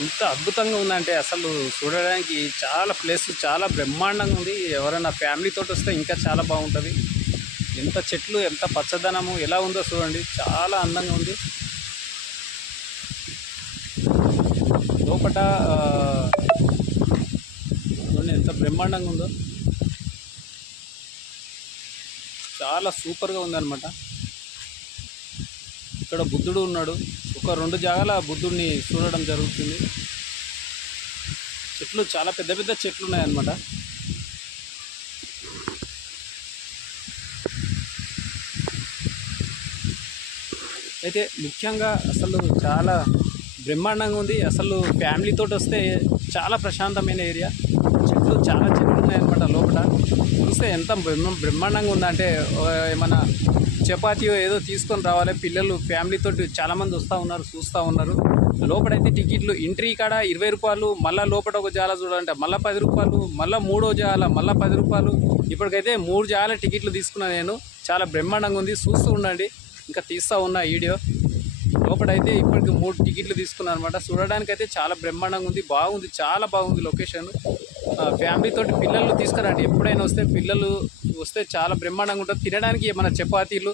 ఎంత అద్భుతంగా ఉందంటే అసలు చూడడానికి చాలా ప్లేస్ చాలా బ్రహ్మాండంగా ఉంది. ఎవరైనా ఫ్యామిలీతోటి వస్తే ఇంకా చాలా బాగుంటుంది. ఎంత చెట్లు, ఎంత పచ్చదనము ఎలా ఉందో చూడండి, చాలా అందంగా ఉంది. లోపట చూడండి ఎంత బ్రహ్మాండంగా ఉందో, చాలా సూపర్గా ఉందన్నమాట. ఇక్కడ బుద్ధుడు ఉన్నాడు. ఒక 2 జాగాల బుద్ధుడిని చూడడం జరుగుతుంది. చెట్లు చాలా పెద్ద పెద్ద చెట్లు ఉన్నాయన్నమాట. అయితే ముఖ్యంగా అసలు చాలా బ్రహ్మాండంగా ఉంది. అసలు ఫ్యామిలీతో వస్తే చాలా ప్రశాంతమైన ఏరియా. చాలా చెట్లు ఉన్నాయన్నమాట. లోపల చూస్తే ఎంత బ్రహ్మాండంగా ఉందంటే ఏమన్నా చపాతీయో ఏదో తీసుకొని రావాలి. పిల్లలు ఫ్యామిలీతో చాలామంది వస్తూ ఉన్నారు, చూస్తూ ఉన్నారు. లోపలైతే టికెట్లు ఎంట్రీ కాడ 20 రూపాయలు, మళ్ళీ లోపల ఒక జాల చూడాలంటే మళ్ళీ 10 రూపాయలు, మళ్ళీ 3వ జాల మళ్ళీ 10 రూపాయలు. ఇప్పటికైతే 3 జాల టికెట్లు తీసుకున్నాను నేను. చాలా బ్రహ్మాండంగా ఉంది, చూస్తూ ఉండండి. ఇంకా తీస్తూ ఉన్న వీడియో. లోపలైతే ఇప్పటికి 3 టికెట్లు తీసుకున్నాను అనమాట. చూడడానికి అయితే చాలా బ్రహ్మాండంగా ఉంది, బాగుంది, చాలా బాగుంది లొకేషన్. ఫ్యామిలీతో పిల్లలు తీసుకురండి. ఎప్పుడైనా వస్తే పిల్లలు వస్తే చాలా బ్రహ్మాండంగా ఉంటుంది. తినడానికి ఏమైనా చపాతీలు,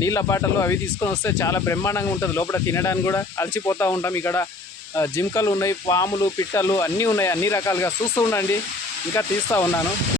నీళ్ళ బాటలు అవి తీసుకొని వస్తే చాలా బ్రహ్మాండంగా ఉంటుంది. లోపల తినడానికి కూడా అలసిపోతూ ఉంటాం. ఇక్కడ జింకలు ఉన్నాయి, పాములు, పిట్టలు అన్నీ ఉన్నాయి, అన్ని రకాలుగా చూస్తూ ఉండండి. ఇంకా తీస్తూ ఉన్నాను.